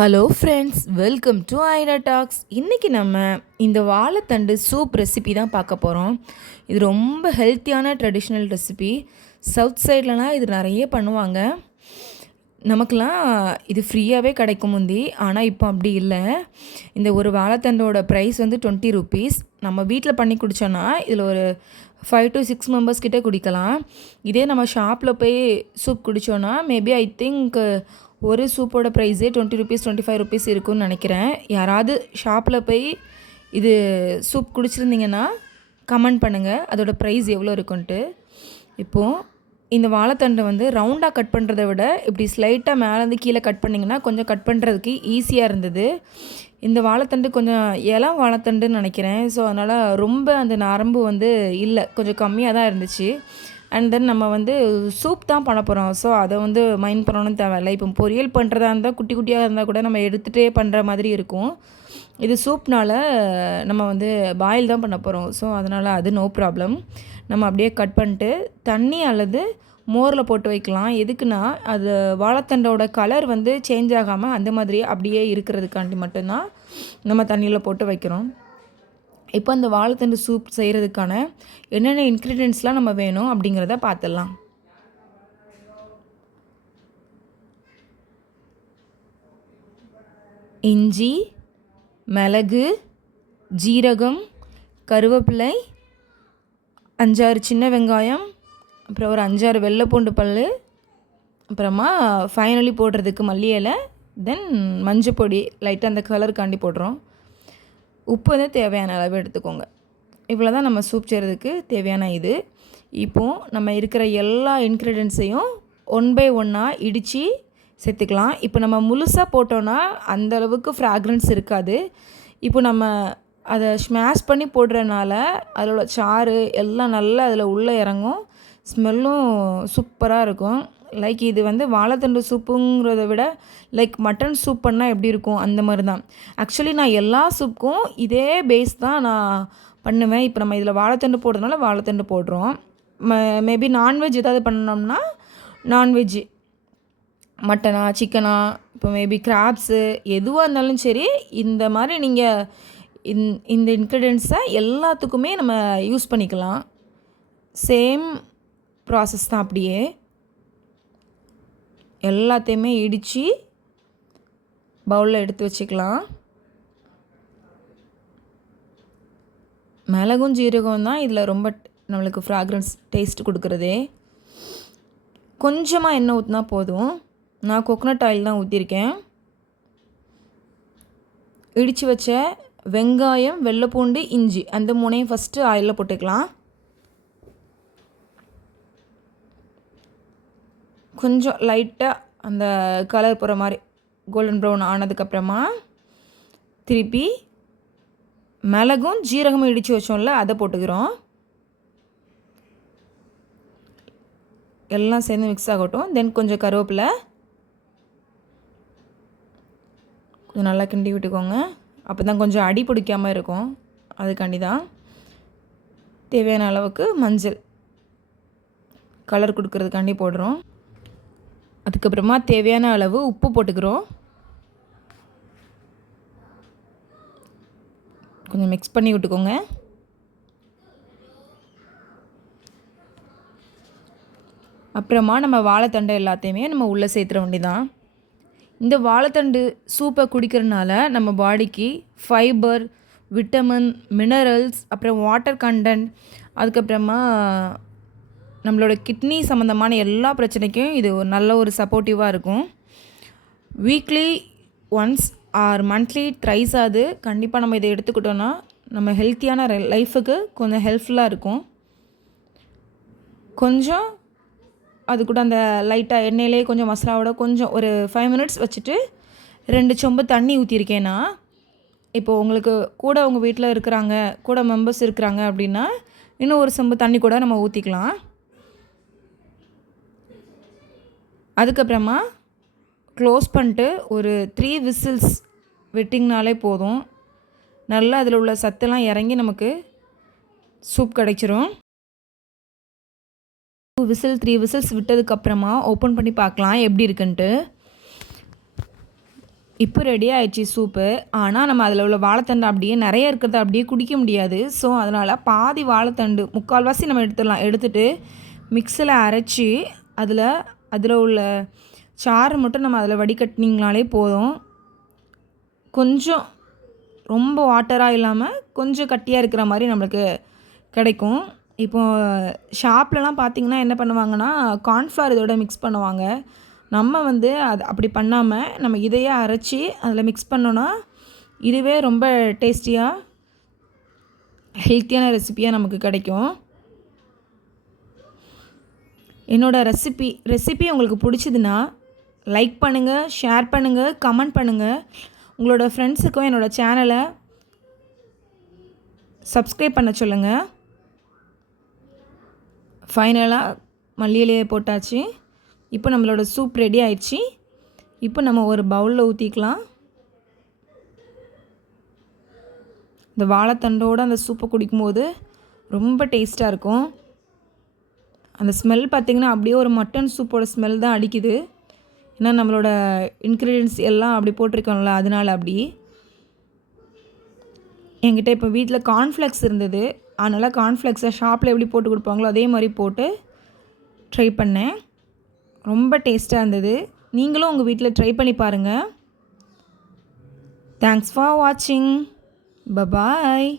Hello friends, welcome to Aira talks. இன்றைக்கி நம்ம இந்த வாழைத்தண்டு சூப் ரெசிபி தான் பார்க்க போகிறோம். இது ரொம்ப ஹெல்த்தியான ட்ரெடிஷ்னல் ரெசிபி. சவுத் சைட்லலாம் இது நிறைய பண்ணுவாங்க. நமக்கெலாம் இது ஃப்ரீயாகவே கிடைக்கும் முந்தி, ஆனால் இப்போ அப்படி இல்லை. இந்த ஒரு வாழைத்தண்டோட ப்ரைஸ் வந்து 20 ருபீஸ். நம்ம வீட்டில் பண்ணி குடித்தோன்னா இதில் ஒரு 5 to 6 மெம்பர்ஸ் கிட்டே குடிக்கலாம். இதே நம்ம ஷாப்பில் போய் சூப் குடித்தோன்னா மேபி ஐ திங்க் ஒரு சூப்போட ப்ரைஸே 20 ருபீஸ் 25 ருபீஸ் இருக்குன்னு நினைக்கிறேன். யாராவது ஷாப்பில் போய் இது சூப் குடிச்சிருந்தீங்கன்னா கமெண்ட் பண்ணுங்கள் அதோடய ப்ரைஸ் எவ்வளோ இருக்குன்ட்டு. இப்போது இந்த வாழைத்தண்டை வந்து ரவுண்டாக கட் பண்ணுறதை விட இப்படி ஸ்லைட்டாக மேலேருந்து கீழே கட் பண்ணிங்கன்னா கொஞ்சம் கட் பண்ணுறதுக்கு ஈஸியாக இருந்தது. இந்த வாழைத்தண்டு கொஞ்சம் இளம் வாழைத்தண்டுன்னு நினைக்கிறேன். ஸோ அதனால் ரொம்ப அந்த நரம்பு வந்து இல்லை, கொஞ்சம் கம்மியாக தான் இருந்துச்சு. அண்ட் தென் நம்ம வந்து சூப் தான் பண்ண போகிறோம். ஸோ அதை வந்து மைண்ட் பண்ணணும்னு தேவையில்லை. இப்போ பொரியல் பண்ணுறதா இருந்தால் குட்டி குட்டியாக இருந்தால் கூட நம்ம எடுத்துகிட்டே பண்ணுற மாதிரி இருக்கும். இது சூப்னால் நம்ம வந்து பாயில் தான் பண்ண போகிறோம். ஸோ அதனால் அது நோ ப்ராப்ளம். நம்ம அப்படியே கட் பண்ணிட்டு தண்ணி அல்லது மோரில் போட்டு வைக்கலாம். எதுக்குன்னா அது வாழைத்தண்டோட கலர் வந்து சேஞ்ச் ஆகாமல் அந்த மாதிரி அப்படியே இருக்கிறதுக்காண்டி மட்டும்தான் நம்ம தண்ணியில் போட்டு வைக்கிறோம். இப்போ அந்த வாழைத்தண்டு சூப் செய்கிறதுக்கான என்னென்ன இன்க்ரீடியன்ட்ஸ்லாம் நம்ம வேணும் அப்படிங்கிறத பார்த்துடலாம். இஞ்சி, மிளகு, ஜீரகம், கருவேப்பிலை, 5-6 சின்ன வெங்காயம், அப்புறம் ஒரு 5-6 வெள்ளைப்பூண்டு பல், அப்புறமா ஃபைனலி போடுறதுக்கு மல்லி இலை, தென் மஞ்சள் பொடி லைட்டாக அந்த கலருக்காண்டி போடுறோம். உப்பு வந்து தேவையான அளவு எடுத்துக்கோங்க. இவ்வளோ தான் நம்ம சூப் செய்கிறதுக்கு தேவையான இது. இப்போது நம்ம இருக்கிற எல்லா இன்க்ரீடியன்ஸையும் ஒன் பை ஒன்னாக இடித்து சேர்த்துக்கலாம். இப்போ நம்ம முழுசாக போட்டோன்னா அந்தளவுக்கு ஃப்ராக்ரன்ஸ் இருக்காது. இப்போ நம்ம அதை ஸ்மாஷ் பண்ணி போடுறதுனால அதோட சாறு எல்லாம் நல்லா அதில் உள்ளே இறங்கும். ஸ்மெல்லும் சூப்பராக இருக்கும். லைக் இது வந்து வாழைத்தண்டு சூப்புங்கிறத விட லைக் மட்டன் சூப் பண்ணால் எப்படி இருக்கும் அந்த மாதிரி தான். ஆக்சுவலி நான் எல்லா சூப்புக்கும் இதே பேஸ் தான் நான் பண்ணுவேன். இப்போ நம்ம இதில் வாழைத்தண்டு போடுறதுனால வாழைத்தண்டு போடுறோம். மேபி நான்வெஜ் ஏதாவது பண்ணோம்னா நான்வெஜ், மட்டனா சிக்கனா, இப்போ மேபி கிராப்ஸு எதுவாக இருந்தாலும் சரி, இந்த மாதிரி நீங்கள் இந்த இன்க்ரீடியன்ஸை எல்லாத்துக்குமே நம்ம யூஸ் பண்ணிக்கலாம். சேம் ப்ராசஸ் தான். அப்படியே எல்லாத்தையுமே இடித்து பவுலில் எடுத்து வச்சுக்கலாம். மிளகும் ஜீரகம் தான் இதில் ரொம்ப நம்மளுக்கு ஃப்ராக்ரன்ஸ் டேஸ்ட் கொடுக்குறதே. கொஞ்சமாக எண்ணெய் ஊற்றினா போதும். நான் கோகோனட் ஆயில் தான் ஊற்றிருக்கேன். இடித்து வச்ச வெங்காயம், வெள்ளைப்பூண்டு, இஞ்சி அந்த 3ஐயும் ஃபஸ்ட்டு ஆயிலில் போட்டுக்கலாம். கொஞ்சம் லைட்டாக அந்த கலர் போகிற மாதிரி கோல்டன் ப்ரௌன் ஆனதுக்கப்புறமா திருப்பி மிளகும் ஜீரகமும் இடித்து வச்சோம்ல அதை போட்டுக்கிறோம். எல்லாம் சேர்ந்து மிக்ஸ் ஆகட்டும். தென் கொஞ்சம் கருவேப்பிலை கொஞ்சம் நல்லா கிண்டி விட்டுக்கோங்க. அப்போ தான் கொஞ்சம் அடி பிடிக்காமல் இருக்கும். அதுக்காண்டி தான். தேவையான அளவுக்கு மஞ்சள் கலர் கொடுக்கறதுக்காண்டி போடுறோம். அதுக்கப்புறமா தேவையான அளவு உப்பு போட்டுக்கிறோம். கொஞ்சம் மிக்ஸ் பண்ணி விட்டுக்கோங்க. அப்புறமா நம்ம வாழைத்தண்டை எல்லாத்தையுமே நம்ம உள்ளே சேர்த்துற வேண்டியதான். இந்த வாழைத்தண்டு சூப்பை குடிக்கிறதுனால நம்ம பாடிக்கு ஃபைபர், விட்டமின், மினரல்ஸ், அப்புறம் வாட்டர் கண்டென்ட், அதுக்கப்புறமா நம்மளோட கிட்னி சம்மந்தமான எல்லா பிரச்சனைக்கும் இது ஒரு நல்ல ஒரு சப்போர்ட்டிவாக இருக்கும். Weekly once R monthly thrice ஆகுது கண்டிப்பாக நம்ம இதை எடுத்துக்கிட்டோன்னா நம்ம ஹெல்த்தியான லைஃபுக்கு கொஞ்சம் ஹெல்ப்ஃபுல்லாக இருக்கும். கொஞ்சம் அது கூட அந்த லைட்டாக எண்ணெயிலே கொஞ்சம் மசாலாவோட கொஞ்சம் ஒரு 5 மினிட்ஸ் வச்சுட்டு 2 சொம்பு தண்ணி ஊற்றிருக்கேன்னா, இப்போது உங்களுக்கு கூட உங்கள் வீட்டில் இருக்கிறாங்க, கூட மெம்பர்ஸ் இருக்கிறாங்க அப்படின்னா இன்னும் ஒரு சொம்பு தண்ணி கூட நம்ம ஊற்றிக்கலாம். அதுக்கப்புறமா க்ளோஸ் பண்ணிட்டு ஒரு 3 விசில்ஸ் விட்டிங்கனாலே போதும். நல்லா அதில் உள்ள சத்தெல்லாம் இறங்கி நமக்கு சூப் கிடைச்சிரும். 3 விசில்ஸ் விட்டதுக்கப்புறமா ஓப்பன் பண்ணி பார்க்கலாம் எப்படி இருக்குன்ட்டு. இப்போ ரெடி ஆயிடுச்சு சூப்பு. ஆனால் நம்ம அதில் உள்ள வாழைத்தண்டு அப்படியே நிறைய இருக்கிறத அப்படியே குடிக்க முடியாது. ஸோ அதனால் பாதி வாழைத்தண்டு முக்கால்வாசி நம்ம எடுத்துடலாம். எடுத்துகிட்டு மிக்ஸியில் அரைச்சி அதில் உள்ள சாறு மட்டும் நம்ம அதில் வடிகட்டினீங்கனாலே போதும். கொஞ்சம் ரொம்ப வாட்டராக இல்லாமல் கொஞ்சம் கட்டியாக இருக்கிற மாதிரி நம்மளுக்கு கிடைக்கும். இப்போது ஷாப்லலாம் பார்த்திங்கன்னா என்ன பண்ணுவாங்கன்னா கார்ன்ஃப்ளவர் இதோட மிக்ஸ் பண்ணுவாங்க. நம்ம அது அப்படி பண்ணாமல் நம்ம இதையே அரைச்சி அதில் மிக்ஸ் பண்ணோன்னா இதுவே ரொம்ப டேஸ்டியாக ஹெல்த்தியான ரெசிப்பியாக நமக்கு கிடைக்கும். என்னோடய ரெசிபி உங்களுக்கு பிடிச்சதுன்னா லைக் பண்ணுங்கள், ஷேர் பண்ணுங்கள், கமெண்ட் பண்ணுங்கள். உங்களோட ஃப்ரெண்ட்ஸுக்கும் என்னோடய சேனலை சப்ஸ்கிரைப் பண்ண சொல்லுங்கள். ஃபைனலாக மல்லி இலையை போட்டாச்சு. இப்போ நம்மளோட சூப் ரெடி ஆயிடுச்சு. இப்போ நம்ம ஒரு பவுலில் ஊற்றிக்கலாம். இந்த வாழைத்தண்டோடு அந்த சூப்பை குடிக்கும்போது ரொம்ப டேஸ்ட்டாக இருக்கும். அந்த ஸ்மெல் பார்த்திங்கன்னா அப்படியே ஒரு மட்டன் சூப்போட ஸ்மெல் தான் அடிக்குது. ஏன்னா நம்மளோட இன்க்ரீடியன்ட்ஸ் எல்லாம் அப்படி போட்டிருக்கோம்ல, அதனால் அப்படி. என்கிட்ட இப்போ வீட்டில் கார்ன்ஃப்ளெக்ஸ் இருந்தது. அதனால் கார்ன்ஃப்ளெக்ஸை ஷாப்பில் எப்படி போட்டு கொடுப்பாங்களோ அதே மாதிரி போட்டு ட்ரை பண்ணேன். ரொம்ப டேஸ்ட்டாக இருந்தது. நீங்களும் உங்கள் வீட்டில் ட்ரை பண்ணி பாருங்கள். தேங்க்ஸ் ஃபார் வாட்சிங். பபாய்.